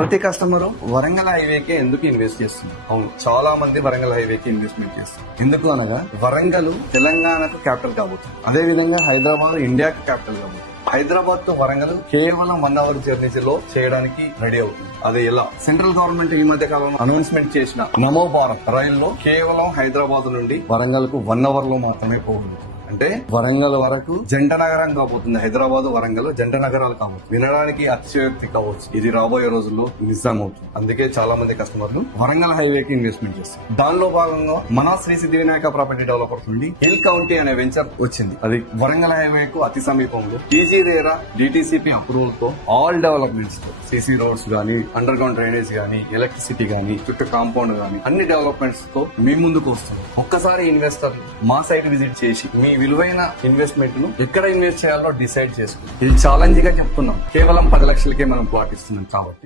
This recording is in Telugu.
ప్రతి కస్టమర్ వరంగల్ హైవేకి ఎందుకు ఇన్వెస్ట్ చేస్తున్నారు? అవును, చాలా మంది వరంగల్ హైవేకి ఇన్వెస్ట్మెంట్ చేస్తారు. ఎందుకు అనగా వరంగల్ తెలంగాణకు క్యాపిటల్ కాబోతుంది. అదే విధంగా హైదరాబాద్ ఇండియాకి క్యాపిటల్ కాబోతుంది. హైదరాబాద్ తో వరంగల్ కేవలం 1 hour జర్నీలో చేయడానికి రెడీ అవుతుంది. అది ఎలా? సెంట్రల్ గవర్నమెంట్ ఈ మధ్య కాలంలో అనౌన్స్మెంట్ చేసిన నమో భారత్ రైల్లో కేవలం హైదరాబాద్ నుండి వరంగల్ కు 1 hour లో మాత్రమే పోగలుగుతుంది. అంటే వరంగల్ వరకు జంట నగరం కాబోతుంది. హైదరాబాద్ వరంగల్ జంట నగరాలు కావచ్చు. వినడానికి అతిశయోక్తి కావచ్చు, ఇది రాబోయే రోజుల్లో నిజం అవుతుంది. అందుకే చాలా మంది కస్టమర్లు వరంగల్ హైవేకి ఇన్వెస్ట్మెంట్ చేస్తారు. దానిలో భాగంగా మన శ్రీ సిద్ధి వినాయక ప్రాపర్టీ డెవలపర్స్ నుండి హిల్ కౌంటీ అనే వెంచర్ వచ్చింది. అది వరంగల్ హైవేకు అతి సమీపంలో ఈజీ రేరా డిటిసిపి అప్రూవల్ తో ఆల్ డెవలప్మెంట్స్ తో సిసి రోడ్స్ గానీ, అండర్ గ్రౌండ్ డ్రైనేజ్ గానీ, ఎలక్ట్రిసిటీ గానీ, చుట్టూ కాంపౌండ్ గానీ అన్ని డెవలప్మెంట్స్ తో మీ ముందుకు వస్తుంది. ఒక్కసారి ఇన్వెస్టర్ మా సైట్ విజిట్ చేసి మీ విలువైన ఇన్వెస్ట్మెంట్ ను ఎక్కడ ఇన్వెస్ట్ చేయాలో డిసైడ్ చేసుకుంటాం. ఇది ఛాలెంజ్ గా చెప్తున్నాం. కేవలం 10 లక్షలకే మనం ప్లాట్ ఇస్తున్నాం కాబట్టి